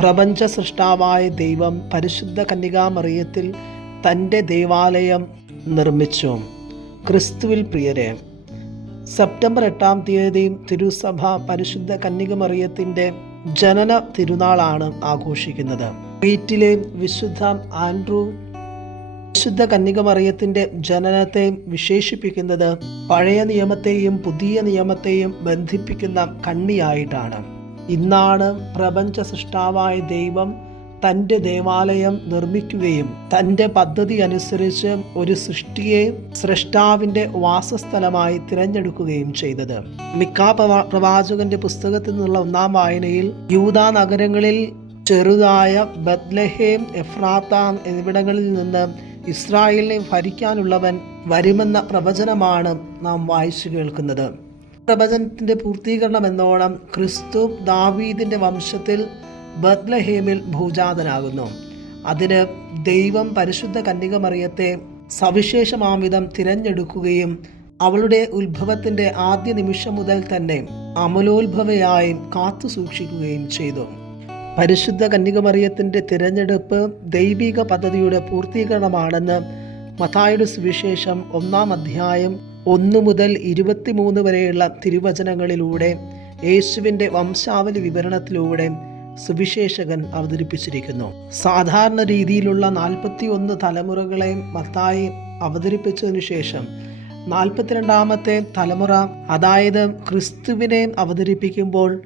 പ്രപഞ്ച സൃഷ്ടാവായ ദൈവം പരിശുദ്ധ കന്യകാമറിയത്തിൽ തന്റെ ദേവാലയം നിർമ്മിച്ചു. ക്രിസ്തുവിൽ പ്രിയരെ സെപ്റ്റംബർ എട്ടാം തീയതി തിരുസഭ പരിശുദ്ധ കന്യകമറിയത്തിന്റെ ജനന തിരുനാളാണ് ആഘോഷിക്കുന്നത്. വീറ്റിലെ വിശുദ്ധ ആൻഡ്രൂ വിശുദ്ധ കന്യകമറിയത്തിന്റെ ജനനത്തെ വിശേഷിപ്പിക്കുന്നത് പഴയ നിയമത്തെയും പുതിയ നിയമത്തെയും ബന്ധിപ്പിക്കുന്ന കണ്ണിയായിട്ടാണ്. ഇന്നാണ് പ്രപഞ്ച സൃഷ്ടാവായ ദൈവം തന്റെ ദേവാലയം നിർമ്മിക്കുകയും തന്റെ പദ്ധതി അനുസരിച്ച് ഒരു സൃഷ്ടിയെ സൃഷ്ടാവിന്റെ വാസസ്ഥലമായി തിരഞ്ഞെടുക്കുകയും ചെയ്തത്. മിക്ക പ്രവാചകന്റെ പുസ്തകത്തിൽ നിന്നുള്ള ഒന്നാം വായനയിൽ യൂതാ നഗരങ്ങളിൽ ചെറുതായ ബദ്ലഹേം എഫ്രാത്താം എന്നിവിടങ്ങളിൽ നിന്ന് ഇസ്രായേലിനെ ഭരിക്കാനുള്ളവൻ വരുമെന്ന പ്രവചനമാണ് നാം വായിച്ചു കേൾക്കുന്നത്. പ്രവചനത്തിന്റെ പൂർത്തീകരണം എന്നോണം ക്രിസ്തു ദാവീദിന്റെ വംശത്തിൽ ബത്ലഹേമിൽ ഭൂജാതനാകുന്നു. അതിന് ദൈവം പരിശുദ്ധ കന്യകമറിയത്തെ സവിശേഷമാംവിധം തിരഞ്ഞെടുക്കുകയും അവളുടെ ഉത്ഭവത്തിന്റെ ആദ്യ നിമിഷം മുതൽ തന്നെ അമലോത്ഭവയായി കാത്തു സൂക്ഷിക്കുകയും ചെയ്തു. പരിശുദ്ധ കന്യകമറിയത്തിന്റെ തിരഞ്ഞെടുപ്പ് ദൈവിക പദ്ധതിയുടെ പൂർത്തീകരണമാണെന്ന് മതായുടെ സുവിശേഷം ഒന്നാം അധ്യായം ഒന്നു മുതൽ ഇരുപത്തിമൂന്ന് വരെയുള്ള തിരുവചനങ്ങളിലൂടെ യേശുവിന്റെ വംശാവലി വിവരണത്തിലൂടെ സുവിശേഷകൻ അവതരിപ്പിച്ചിരിക്കുന്നു. സാധാരണ രീതിയിലുള്ള നാൽപ്പത്തി ഒന്ന് തലമുറകളെ മത്തായി അവതരിപ്പിച്ചതിനു ശേഷം നാൽപ്പത്തിരണ്ടാമത്തെ തലമുറ അതായത് ക്രിസ്തുവിനെ അവതരിപ്പിക്കുമ്പോൾ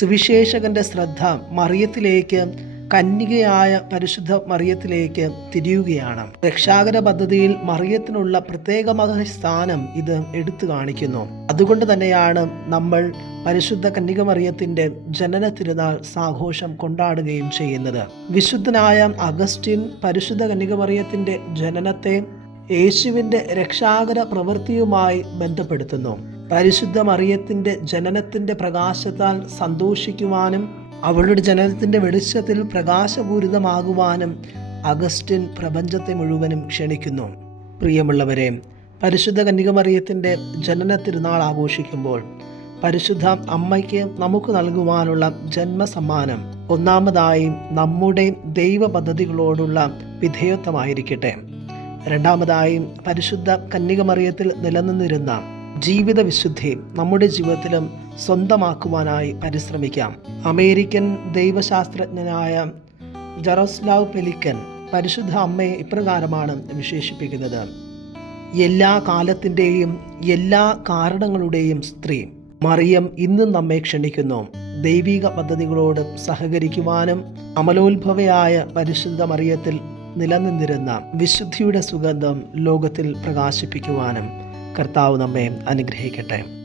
സുവിശേഷകന്റെ ശ്രദ്ധ മറിയത്തിലേക്ക് കന്യകയായ പരിശുദ്ധ മറിയത്തിലേക്ക് തിരിയുകയാണ്. രക്ഷാകര പദ്ധതിയിൽ മറിയത്തിനുള്ള പ്രത്യേകമായ സ്ഥാനം ഇത് എടുത്തു കാണിക്കുന്നു. അതുകൊണ്ട് തന്നെയാണ് നമ്മൾ പരിശുദ്ധ കന്യക മറിയത്തിന്റെ ജനന തിരുനാൾ സാഘോഷം കൊണ്ടാടുകയും ചെയ്യുന്നത്. വിശുദ്ധനായ അഗസ്റ്റിൻ പരിശുദ്ധ കന്യക മറിയത്തിന്റെ ജനനത്തെ യേശുവിന്റെ രക്ഷാകര പ്രവൃത്തിയുമായി ബന്ധപ്പെടുത്തുന്നു. പരിശുദ്ധ മറിയത്തിന്റെ ജനനത്തിന്റെ പ്രകാശത്താൽ സന്തോഷിക്കുവാനും അവളുടെ ജനനത്തിന്റെ വെളിച്ചത്തിൽ പ്രകാശപൂരിതമാകുവാനും അഗസ്റ്റിൻ പ്രപഞ്ചത്തെ മുഴുവനും ക്ഷണിക്കുന്നു. പ്രിയമുള്ളവരെ പരിശുദ്ധ കന്യകമറിയത്തിന്റെ ജനന തിരുനാൾ ആഘോഷിക്കുമ്പോൾ പരിശുദ്ധ അമ്മയ്ക്ക് നമുക്ക് നൽകുവാനുള്ള ജന്മസമ്മാനം ഒന്നാമതായി നമ്മുടെ ദൈവ പദ്ധതികളോടുള്ള വിധേയത്വമായിരിക്കട്ടെ. രണ്ടാമതായി പരിശുദ്ധ കന്യകമറിയത്തിൽ നിലനിന്നിരുന്ന ജീവിത വിശുദ്ധി നമ്മുടെ ജീവിതത്തിലും സ്വന്തമാക്കുവാനായി പരിശ്രമിക്കാം. അമേരിക്കൻ ദൈവശാസ്ത്രജ്ഞനായ ജറോസ്ലാവ് പെലിക്കൻ പരിശുദ്ധ അമ്മയെ ഇപ്രകാരമാണ് വിശേഷിപ്പിക്കുന്നത്. എല്ലാ കാലത്തിന്റെയും എല്ലാ കാരണങ്ങളുടെയും സ്ത്രീ മറിയം ഇന്നും നമ്മെ ക്ഷണിക്കുന്നു. ദൈവിക പദ്ധതികളോട് സഹകരിക്കുവാനും അമലോത്ഭവയായ പരിശുദ്ധ മറിയത്തിൽ നിലനിന്നിരുന്ന വിശുദ്ധിയുടെ സുഗന്ധം ലോകത്തിൽ പ്രകാശിപ്പിക്കുവാനും കർത്താവ് നമ്മെ അനുഗ്രഹിക്കട്ടെ.